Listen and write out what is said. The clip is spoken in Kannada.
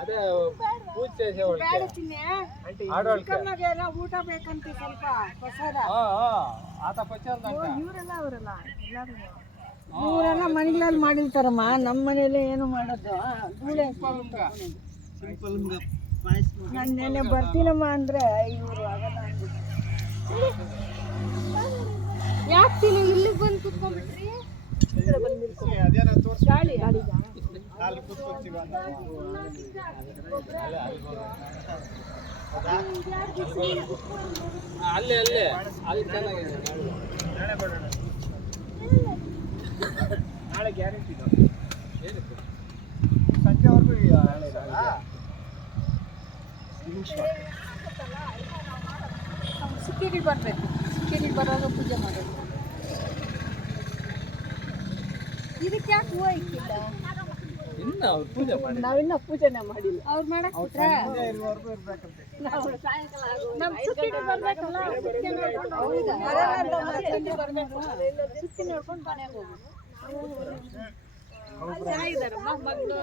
ಅದೇ ಪೂಜೆ చేసే ಊಟ ಬೇಕಂತ ಸ್ವಲ್ಪ ಪ್ರಸಾದ ಇವರೆಲ್ಲ ಮನೆಗಳಲ್ಲಿ ಮಾಡಿರ್ತಾರಮ್ಮ. ನಮ್ಮ ಮನೇಲಿ ಏನು ಮಾಡೋದು ಧೂಳೆ ನಾನು ನೆನ್ನೆ ಬರ್ತೀನಮ್ಮ ಅಂದ್ರೆ ಇವರು ಆಗಲ್ಲ ಅಂದ್ಬಿಟ್ಟು ಯಾಕೆ ಇಲ್ಲಿಗೆ ಬಂದು ಕುತ್ಕೊಂಡ್ಬಿಟ್ರಿ? ಅಲ್ಲೇ ಅಲ್ಲೇ ಅಲ್ಲಿ ಚೆನ್ನಾಗಿದೆ. ನಾಳೆ ಗ್ಯಾರಂಟಿ ಸಂಜೆವರೆಗೂ ಸಿಕ್ಕಿಗೆ ಬರ್ಬೇಕು. ಸಿಕ್ಕಿಗೆ ಬರುವಾಗ ಪೂಜೆ ಮಾಡೋದು. ಇದಕ್ಕೆ ಯಾಕೆ ಹೂವು ಇಕ್ಕಿಲ್ಲ? ಇನ್ನು ಅವ್ರು ಪೂಜೆ ಮಾಡಿ ನಾವಿನ್ನ ಪೂಜೆನೇ ಮಾಡಿಲ್ಲ. ಅವ್ರು ಮಾಡಕ್ ಚೆನ್ನಾಗಿದ್ದಾರಮ್ಮ ಮಗಳು.